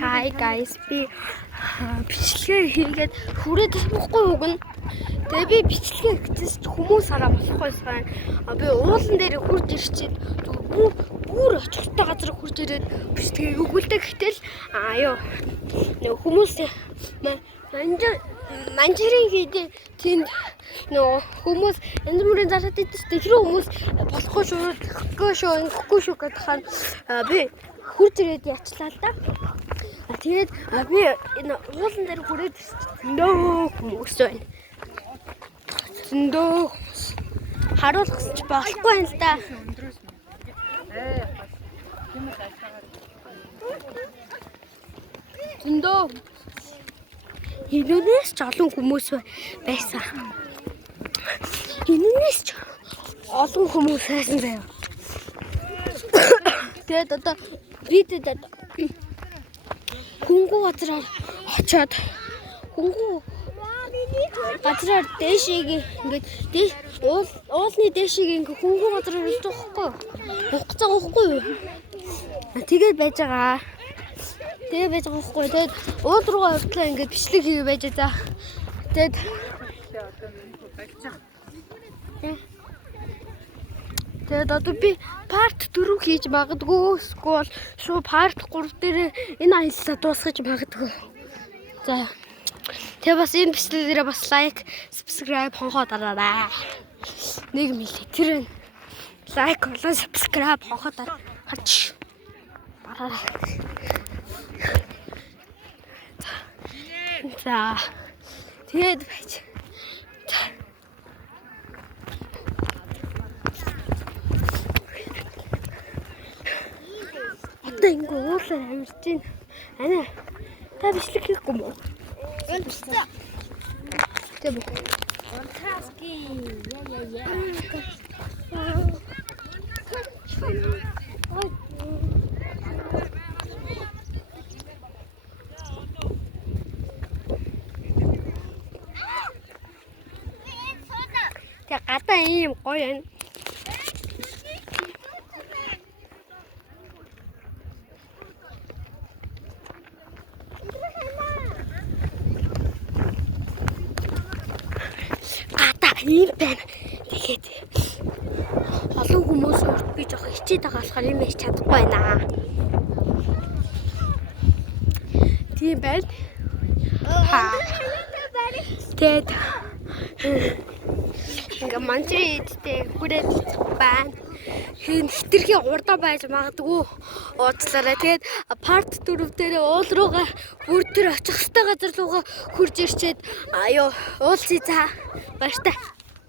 Hi guys, би бичлэгээ хийгээд хүрээд болохгүй үг нь. Тэгээ би бичлэгээ хийчихсэн хүмүүс хараа болохгүй сайн. Би уулан дээр хурж ирчихэд бүр очихтой газар хурж ирээд бичлэгээ өгүүлдэг гэтэл нэг хүмүүс манжирын хийдэг тэнд хүмүүс янз бүрийн зараад идэж тэр хүмүүс болохгүй шүү гэдэг хаан би хурж ирээд ячлаа л да. Тэгээд би энэ уулан дээр хүрээд хүмүүс байна. Зөндөө харуулах ч болохгүй юм л да. Зөндөө энэс ч олон хүмүүс байсан. Энэс ч олон хүмүүс байсан заяа. Тэгээд одоо бид хөнгөө газраар очиод хөнгөө газраар дээшээ ингээд уулны дээшээ ингээд хөнгөө газраар ирдэг байхгүй юу? Тэгээд байж байгаа. Тэгээд уул руугаа хөвтлөө ингээд бичлэг хийе байж байгаа. Тэгээд одоо би part 4 хийж магадгүй эсвэл шууд part 3 дээр энэ аяллаа дуусгаж магадгүй. За. Тэгээ бас энэ бичлэгээрээ бас лайк, subscribe хонхоо дараарай. Нэг мэлээ. Тэр лайк, subscribe хонхоо дараач. За. Тэгээд байж. Ингээ уулаар амьд чинь. Ана. Та бичлэг хийхгүй мө? Өлтсөн. Тэг бо. Онтраски. Тэг гадаа ийм гоё юм. Ийм байна. Тэгээд олон хүмүүс урд би жоох хичээд байгаа болохоор юм хийж чадахгүй байна. Тийм байна. Тэгээд ингээ манжирын идтэй хүрээд байна. Хитрхи урдаа байж магадгүй уудлаарай. Тэгээд part 4 дээр уул руугаа бүр тэр очих хөстэй газар руугаа хурж ирчээд уулзъя за. Баяртай.